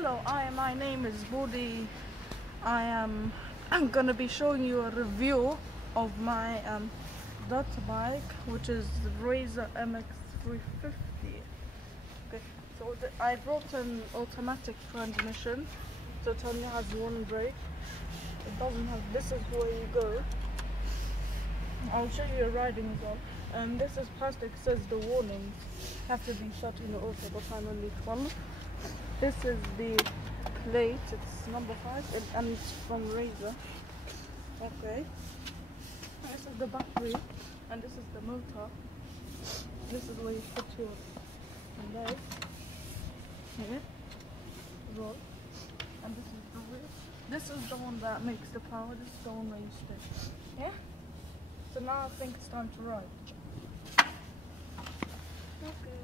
Hello, my name is Budi. I'm gonna be showing you a review of my dirt bike, which is the Razor mx350. Okay, so I brought an automatic transmission, so it only has one brake. It doesn't have. This is where you go. I'll show you a riding as well. This is plastic. Says the warnings have to be 13 or also, but I'm only 12. This is the plate. It's number 5, and it's from Razor. Okay. This is the battery, and this is the motor. This is where you put your leg here, roll, and this is the wheel. This is the one that makes the power. This is the one where you stay. Yeah. So now I think it's time to ride. Okay.